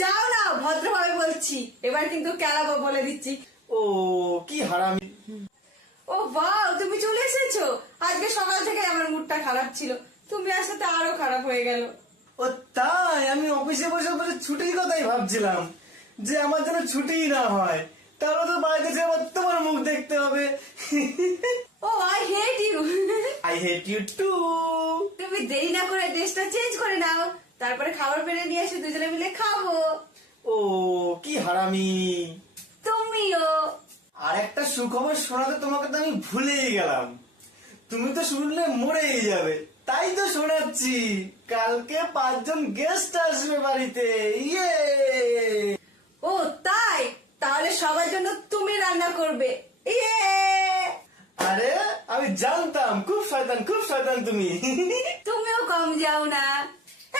যাও না, ভদ্রভাবে বলছি, এবার কিন্তু কেলাবো বলে দিচ্ছি। ও কি হারামি। ও বাহ, তুমি চলে এসেছো। আজকে সকাল থেকে আমার মুডটা খারাপ ছিল, তুমি আসাতে আরো খারাপ হয়ে গেল। ও তাই? আমি অফিসে বসে বসে ছুটির কথাই ভাবছিলাম যে আমার যেন ছুটিই না হয়, তাহলে তো বাড়িতে যে আবার তোমার মুখ দেখতে হবে। Oh I hate you. I hate you too. তুমি দেরি না করে ড্রেসটা চেঞ্জ করে নাও, তারপরে খাবার বেড়ে নিয়ে এসে দুজনে মিলে খাবো। ও কি হারামি। তুমিও। আর একটা সুখবর শোনাতে তোমাকে তো আমি ভুলেই গেলাম। তুমি তো শুনলে মরেই যাবে, তাই তো শোনাচ্ছি। কালকে 5 জন গেস্ট আসবে বাড়িতে। ইয়ে। ও তাই? তাহলে সবার জন্য তুমি রান্না করবে। ইয়ে। আরে আমি জানতাম, খুব শয়তান তুমি। তুমিও কম যাও না।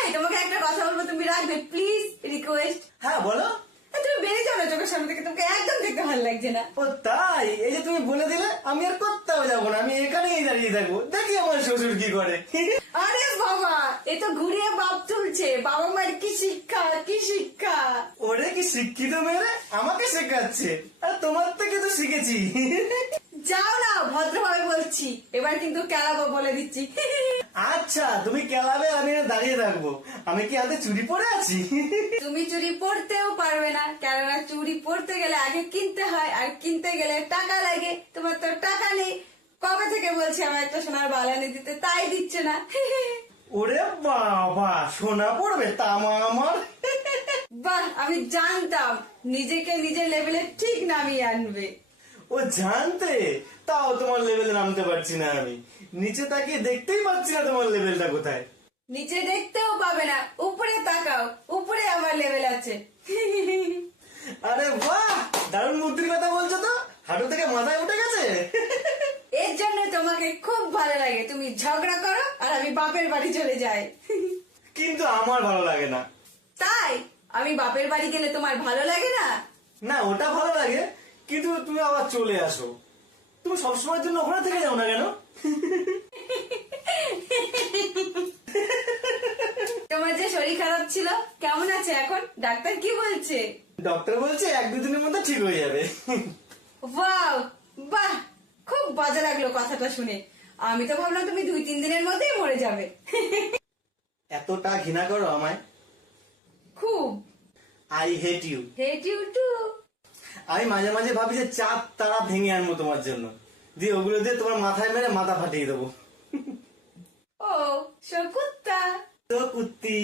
এই তোমাকে একটা কথা বলবো, তুমি রাখবে প্লিজ, রিকোয়েস্ট। হ্যাঁ বলো। তুমি বেরিয়ে যাও না চোখের সামনে থেকে, তোমাকে একদম দেখতে ভালো লাগছে না। ও তাই? এই যে তুমি বলে দিলে, আমি আর কোথাও যাবো না, আমি এখানেই দাঁড়িয়ে থাকবো, দেখি আমার শ্বশুর কি করে। আরে বাবা, এ তো ঘুরিয়ে বাপ তুলছে। বাবা মায়ের কি শিক্ষা, কি শিক্ষা। ওরে কি শিক্ষিত মেয়ে, আমাকে শেখাচ্ছে, আর তোমার থেকে তো শিখেছি। যাও না, ভদ্রভাবে বলছি, এবার কিন্তু কেলাবো বলে দিচ্ছি। আচ্ছা তুমি কেলাবে, আমি এখানে দাঁড়িয়ে থাকবো। আমি কি হাতে চুড়ি পরে আছি? তুমি চুরি পড়তেও পারবে না, কেননা চুরি পড়তে গেলে আগে কিনতে হয়, আর কিনতে গেলে টাকা লাগে। তোমার তো টাকা নেই। কবে থেকে বলছি আমার একটা সোনার বালানি দিতে, তাই দিচ্ছে না। ওরে বাবা, সোনা পড়বে তামা আমার। বাহ, আমি জানতাম নিজেকে নিজের লেভেলে ঠিক নামিয়ে আনবে। ও জানতে, তাও তোমার লেভেলে নামতে পারছি না আমি। নিচে তাকিয়ে দেখতেই পাচ্ছি না তোমার লেভেলটা কোথায়। নিচে দেখতেও পাবে না, উপরে তাকাও, উপরে আমার লেভেল আছে। আরে বাহ, দারুণ বুদ্ধির কথা বলছো তো, হাঁটু থেকে মাথায় উঠে গেছে। এর জন্য তোমাকে খুব ভালো লাগে, তুমি ঝগড়া করো আর আমি বাপের বাড়ি চলে যাই। কিন্তু আমার ভালো লাগে না। তাই? আমি বাপের বাড়ি গেলে তোমার ভালো লাগে না? না, ওটা ভালো লাগে, কিন্তু তুমি আবার চলে আসো। তুমি সবসময়ের জন্য ওখানে থেকে যাও না কেন? তোমার যে শরীর খারাপ ছিল, কেমন আছে এখন? ডাক্তার কি বলছে? ডক্টর বলছে 1-2 দিনের মধ্যে ঠিক হয়ে যাবে। ওয়াও, বাহ, খুব বাজে লাগলো কথাটা শুনে। আমি তো ভাবলাম তুমি 2-3 দিনের মধ্যেই মরে যাবে। এতটা ঘৃণা করো আমায়? খুব। I hate you. Hate you too. আমি মাঝে মাঝে ভাবি যে চাঁদ তারা ভেঙে আনবো তোমার জন্য, দিয়ে ওগুলো দিয়ে তোমার মাথায় মেরে মাথা ফাটিয়ে দেবো। ও শকুত্তা। তো কুত্তি।